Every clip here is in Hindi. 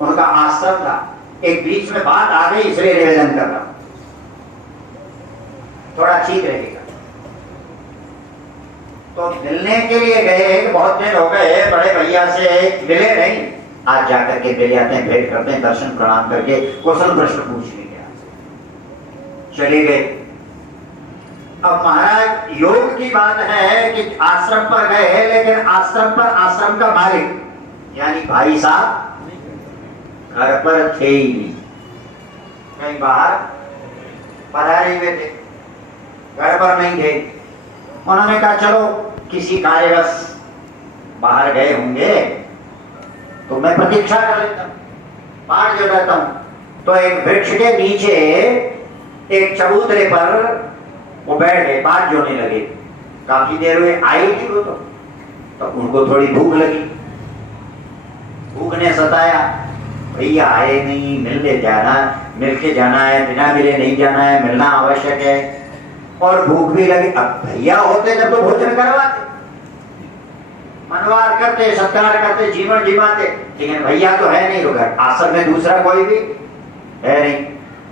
उनका आश्रम था। एक बीच में बात आ गई इसलिए निवेदन कर रहा हूं, थोड़ा ठीक रहेगा। तो मिलने के लिए गए, बहुत दिन हो गए बड़े भैया से मिले नहीं, आज जाकर के मिल जाते हैं, भेंट करते हैं, दर्शन प्रणाम करके क्वेश्चन प्रश्न पूछने के चले गए। अब महाराज योग की बात है कि आश्रम पर गए हैं, लेकिन आश्रम पर आश्रम का मालिक यानी भाई साहब घर पर थे ही नहीं, कहीं बाहर पधारे हुए थे, घर पर नहीं थे। उन्होंने कहा चलो किसी कार्यवश बाहर गए होंगे तो मैं प्रतीक्षा कर लेता हूं, बाहर जो रहता हूं। तो एक वृक्ष के नीचे एक चबूतरे पर वो बैठ गए, बात जोड़ने लगे। काफी देर हुए, आई थी वो तो उनको थोड़ी भूख लगी, भूख ने सताया, भैया आए नहीं, मिलके जाना है, बिना मिले नहीं जाना है, मिलना आवश्यक है, और भूख भी लगी। अब भैया होते जब तो भोजन करवाते, मनवार करते, सत्कार करते, जीवन जिमाते, लेकिन भैया तो है नहीं, तो घर आश्रम में दूसरा कोई भी है नहीं।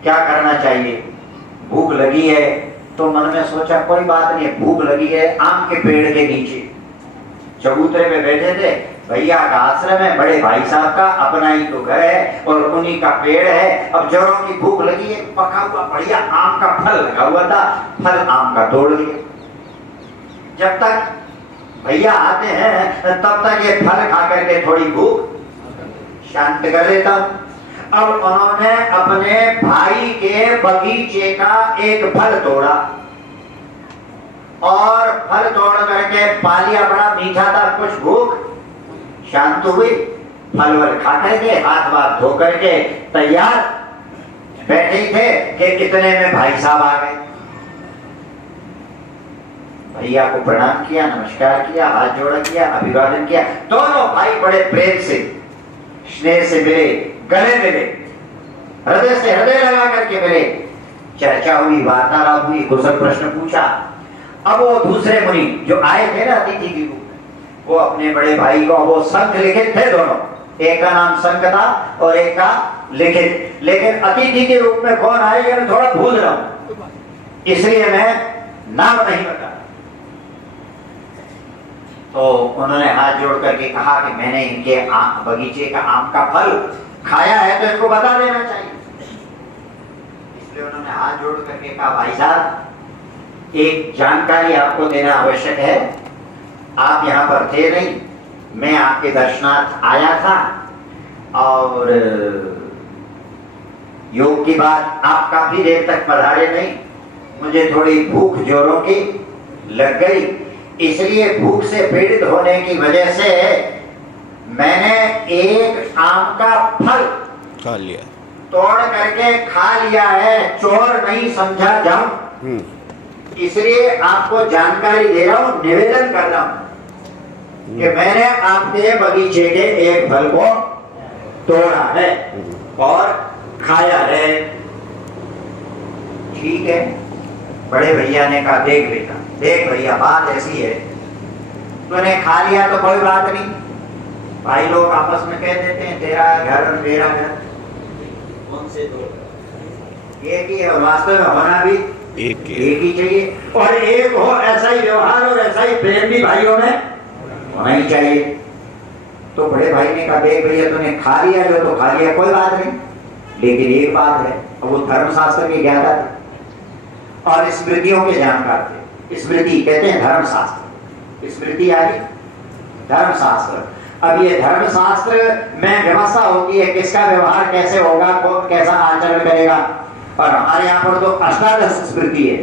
क्या करना चाहिए? भूख लगी है तो मन में सोचा कोई बात नहीं, भूख लगी है, आम के पेड़ के नीचे चबूतरे में बैठे थे, भैया का आश्रम है, बड़े भाई साहब का अपना ही तो घर है और उन्हीं का पेड़ है। अब जोरों की भूख लगी है, पका हुआ बढ़िया आम का फल लगा हुआ था, फल आम का तोड़ लिया। जब तक भैया आते हैं तब तक ये फल खा करके थोड़ी भूख शांत कर लेता हूं। अब उन्होंने अपने भाई के बगीचे का एक फल तोड़ा और फल तोड़ करके पा लिया, बड़ा मीठा था, कुछ भूख शांत हुई, फल वल खा करके हाथ वाथ धो करके तैयार बैठे थे कि इतने में भाई साहब आ गए। भैया को प्रणाम किया, नमस्कार किया, हाथ जोड़ा किया, अभिवादन किया। दोनों भाई बड़े प्रेम से स्नेह से मिले, गले मिले, हृदय से हृदय लगा करके मिले, चर्चा हुई, वार्तालाप हुई, कुशल प्रश्न पूछा। अब वो दूसरे मुनि जो आए थे ना अतिथि के रूप में, वो अपने बड़े भाई को, वो संघ लिखित थे दोनों, एक का नाम संघ था और एक का लिखित, लेकिन अतिथि के रूप में कौन आएगा मैं थोड़ा भूल रहा हूं, इसलिए मैं नाम नहीं बता। तो उन्होंने हाथ जोड़ करके कहा कि मैंने इनके बगीचे का आम का फल खाया है तो इनको बता देना चाहिए। इसलिए उन्होंने हाथ जोड़ करके कहा भाई साहब एक जानकारी आपको देना आवश्यक है, आप यहाँ पर थे नहीं, मैं आपके दर्शनार्थ आया था और योग की बात, आप काफी देर तक पधारे नहीं, मुझे थोड़ी भूख जोरों की लग गई, इसलिए भूख से पीड़ित होने की वजह से मैंने एक आम का फल खा लिया, तोड़ करके खा लिया है, चोर नहीं समझा जाऊं, इसलिए आपको जानकारी दे रहा हूं, निवेदन कर रहा हूं कि मैंने आपके बगीचे के एक फल को तोड़ा है और खाया है। ठीक है, बड़े भैया ने कहा देख बेटा, देख भैया बात ऐसी है, तूने खा लिया तो कोई बात नहीं, भाई लोग आपस में कह देते हैं तेरा घर और मेरा घर, उनसे दो एक ही है, और वास्तव में होना भी एक ही चाहिए, और एक हो ऐसा ही व्यवहार और ऐसा ही प्रेम भी भाइयों में होना ही चाहिए। तो बड़े भाई ने कहा देख भैया तूने खा लिया जो तो खा लिया, कोई बात नहीं, लेकिन एक बात है, वो धर्मशास्त्र के ज्ञाता थे और स्मृतियों के जानकार थे। स्मृति कहते हैं धर्मशास्त्र, स्मृति आदि धर्मशास्त्र। अब ये धर्मशास्त्र में व्यवस्था होती है किसका व्यवहार कैसे होगा, कौन कैसा आचरण करेगा, और हमारे यहाँ पर तो अष्टादश स्मृति है,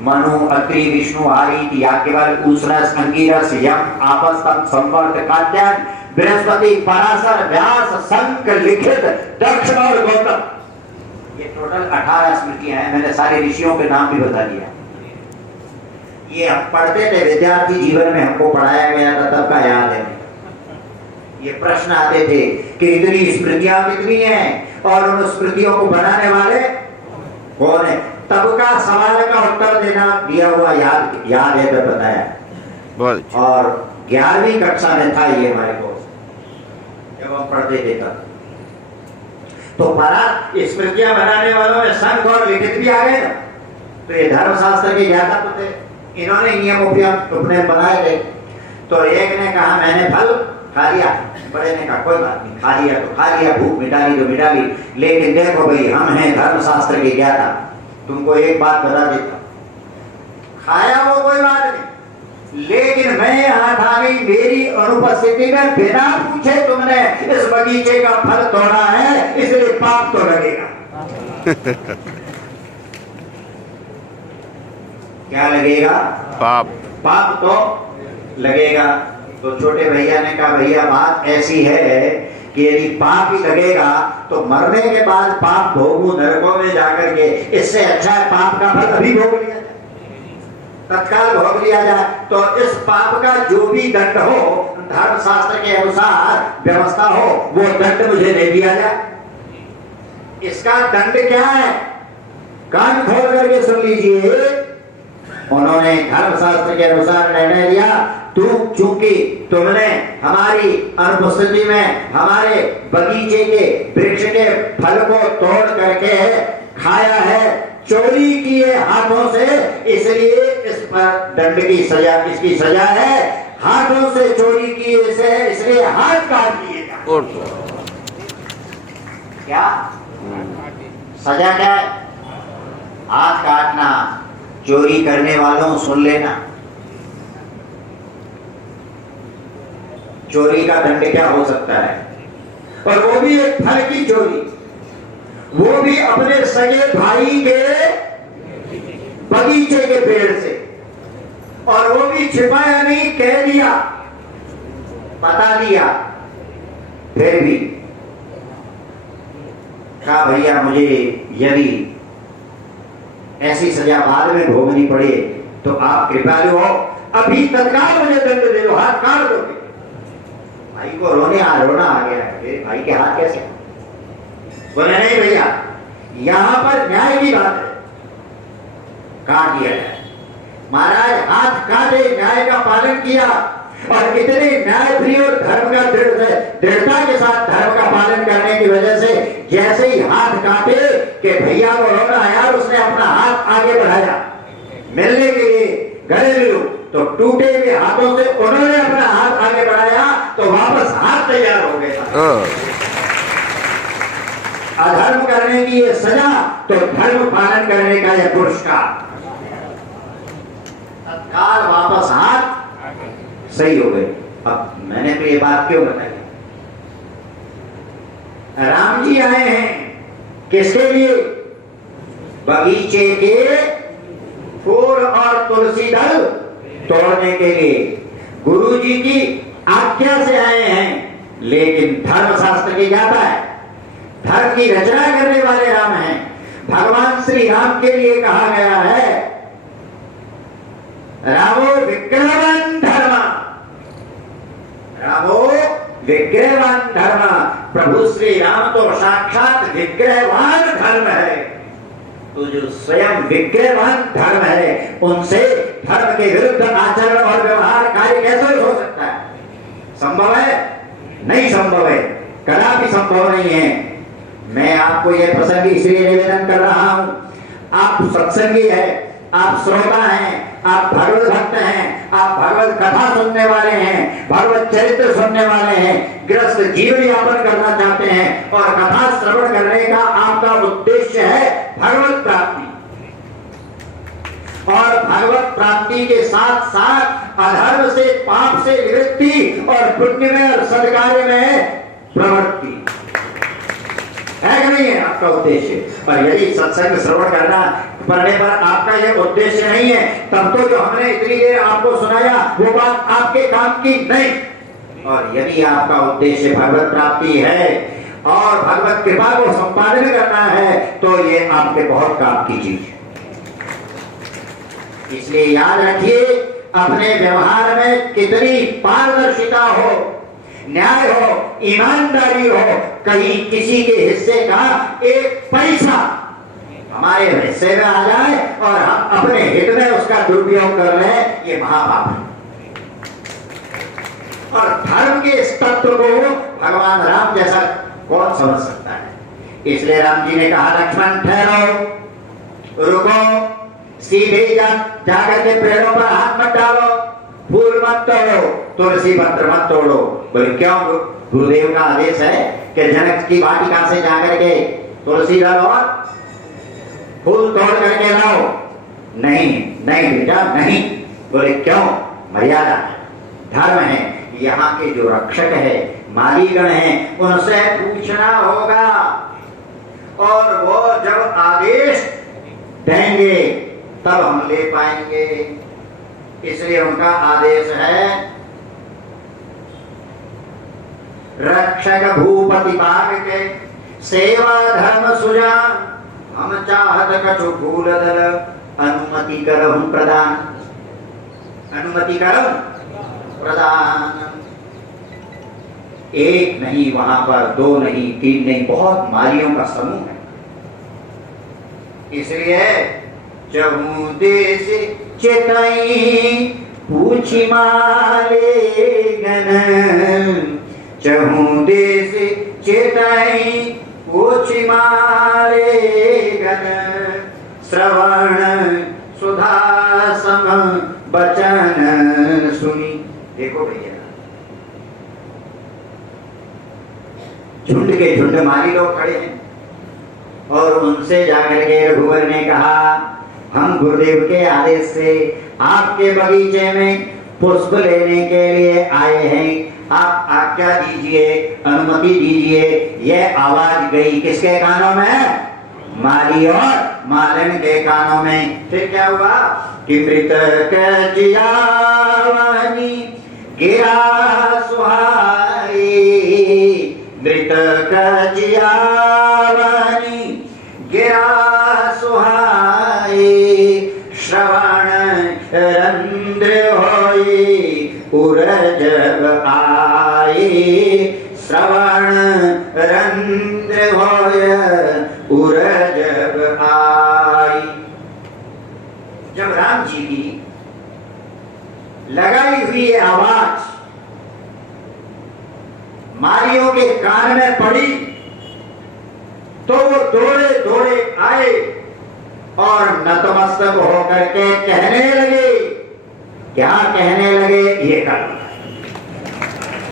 मनु अत्रि विष्णु आदित्य याज्ञवल्क्य उष्णस अंगिरस यम आपस संवर्त कात्यायन बृहस्पति पराशर व्यास संक लिखित दक्ष और गौतम, ये टोटल 18 स्मृतियां हैं। मैंने सारे ऋषियों के नाम भी बता दिया। ये हम पढ़ते थे, विद्यार्थी जीवन में हमको पढ़ाया गया था, तब का याद है। ये प्रश्न आते थे कि इतनी स्मृतियां कितनी हैं और उन स्मृतियों को बनाने वाले कौन है, तब का सवाल का उत्तर देना दिया हुआ याद है तो बताया। और 11वीं कक्षा में था ये हमारे को, जब हम पढ़ते थे तब तो महाराज स्मृतियां बनाने वालों में संघ और लिखित भी आ गए ना, तो ये धर्मशास्त्र के ज्ञाता तो थे, इन्होंने नियम उपने बनाए थे। तो एक ने कहा मैंने फल खा लिया, बड़े ने कहा कोई बात नहीं, खा लिया तो खा लिया, भूख मिटा ली तो मिटा ली, लेकिन देखो भाई हम हैं धर्मशास्त्र के ज्ञाता, तुमको एक बात बता देता, खाया वो कोई बात नहीं, लेकिन मैं यहाँ था नहीं, मेरी अनुपस्थिति में बिना पूछे तुमने इस बगीचे का फल तोड़ा है, इसलिए पाप तो लगेगा। क्या लगेगा? पाप। पाप तो लगेगा। तो छोटे भैया ने कहा भैया बात ऐसी है कि यदि पाप ही लगेगा तो मरने के बाद पाप भोगू नरकों में जाकर के, इससे अच्छा है पाप का फल अभी भोग लिया जाए, तत्काल भोग लिया जाए। तो इस पाप का जो भी दंड हो, धर्मशास्त्र के अनुसार व्यवस्था हो, वो दंड मुझे दे दिया जाए। इसका दंड क्या है? कान खोल करके सुन लीजिए। उन्होंने धर्मशास्त्र के अनुसार निर्णय लिया, चूंकि तुमने हमारी अनुपस्थिति में हमारे बगीचे के वृक्ष के फल को तोड़ करके खाया है, चोरी किए हाथों से, इसलिए इस पर दंड की सजा, इसकी सजा है हाथों से चोरी किए से, इसलिए हाथ काट दिएगा। क्या सजा क्या है? हाथ काटना। चोरी करने वालों सुन लेना, चोरी का दंड क्या हो सकता है, और वो भी एक फल की चोरी, वो भी अपने सगे भाई के बगीचे के पेड़ से, और वो भी छिपाया नहीं, कह दिया, बता दिया, फिर भी कहा भैया मुझे यदि ऐसी सजा बाद में भोगनी पड़े तो आप कृपालु हो, अभी तत्काल मुझे दंड दे दो, हाथ काट दोगे। भाई को रोना आ गया है, मेरे भाई के हाथ कैसे? बोले नहीं भैया, यहां पर न्याय की बात है, काट दिया जाए। महाराज हाथ काटे, न्याय का पालन किया, और इतने न्याय प्रिय और धर्म का दृढ़ता के साथ धर्म का पालन करने की वजह से जैसे ही हाथ काटे कि भैया को रोना आया, उसने अपना हाथ आगे बढ़ाया मिलने के लिए, गले मिलो, तो टूटे हुए हाथों से उन्होंने अपना हाथ आगे बढ़ाया तो वापस हाथ तैयार हो गया। अधर्म करने की ये सजा, तो धर्म पालन करने का यह पुरस्कार। तत्काल वापस हाथ सही हो गए। अब मैंने तो ये बात क्यों बताई? राम जी आए हैं किसके लिए? बगीचे के फूल और तुलसी दल तोड़ने के लिए, गुरु जी की आज्ञा से आए हैं, लेकिन धर्मशास्त्र की ज्ञाता है, धर्म की रचना करने वाले राम हैं। भगवान श्री राम के लिए कहा गया है रामो विग्रहवान धर्म, रामो विग्रहवान धर्म। प्रभु श्री राम तो साक्षात विग्रहवान धर्म है, तो जो स्वयं विग्रहवान धर्म है, उनसे धर्म के विरुद्ध आचरण और व्यवहार कार्य कैसे हो सकता है? संभव है? नहीं संभव है, कदापि संभव नहीं है। मैं आपको यह प्रसंग इसलिए निवेदन कर रहा हूं, आप सत्संगी है, आप श्रोता हैं, आप भगवत भक्त हैं, आप भगवत कथा सुनने वाले हैं, भगवत चरित्र सुनने वाले हैं, गृहस्थ जीवन यापन करना चाहते हैं, और कथा श्रवण करने का आपका उद्देश्य है भगवत प्राप्ति, और भगवत प्राप्ति के साथ साथ अधर्म से, पाप से निवृत्ति, और पुण्य में और सद्कार्य में प्रवृत्ति है कि नहीं है आपका उद्देश्य? और यदि सत्संग श्रवण करने पर आपका यह उद्देश्य नहीं है, तब तो जो हमने इतनी देर आपको सुनाया वो बात आपके काम की नहीं। और यदि आपका उद्देश्य भगवत प्राप्ति है और भगवत कृपा को संपादन करना है, तो ये आपके बहुत काम की चीज है। इसलिए याद रखिए, अपने व्यवहार में कितनी पारदर्शिता हो, न्याय हो, ईमानदारी हो, कहीं किसी के हिस्से का एक पैसा हमारे हिस्से में आ जाए और हम अपने हित में उसका दुरुपयोग कर रहे हैं, ये महापाप है। और धर्म के इस तत्व को भगवान राम जैसा कौन समझ सकता है? इसलिए राम जी ने कहा लक्ष्मण ठहरो, रुको, सीधे जाकर के पेड़ों पर हाथ मत डालो, फूल मत तोड़ो, तुलसी पत्र मत तोड़ो। बोले क्यों? गुरुदेव का आदेश है कि जनक की वाटिका से जाकर के तुलसी डालो और फूल तोड़ करके लाओ। नहीं नहीं बेटा नहीं। बोले क्यों? मर्यादा है, धर्म है। यहाँ के जो रक्षक है, मालीगण है, उनसे पूछना होगा और वो जब आदेश देंगे तब हम ले पाएंगे। इसलिए उनका आदेश है रक्षक भूपति बाग के सेवा धर्म सुजान, हम चाहत कछु फूल दल अनुमति करहु प्रदान, अनुमति करहु प्रदान। एक नहीं वहां पर, दो नहीं, तीन नहीं, बहुत मालियों का समूह है। इसलिए चहु देश चेतई पूछी माले गन, चहु देश चेतई पूछी माले गन, श्रवण सुधा सम बचन सुनी। देखो भैया, झुंड के झुंड माली लोग खड़े हैं और उनसे जाकर के रघुवर ने कहा हम गुरुदेव के आदेश से आपके बगीचे में पुष्प लेने के लिए आए हैं, आप आज्ञा दीजिए, अनुमति दीजिए। यह आवाज गई किसके कानों में? माली और मालन के कानों में। फिर क्या हुआ कि मृतक जियावानी गिरा सुहाई, मृतक जियावानी गिरा सुहाई, श्रवण रंद्र होई उरजब आई, श्रवण रंद्र होय उरजब आई। जब राम जी की लगाई हुई आवाज मालियों के कान में पड़ी तो वो दौड़े दौड़े आए और नतमस्तक होकर के कहने लगे। क्या कहने लगे? ये कर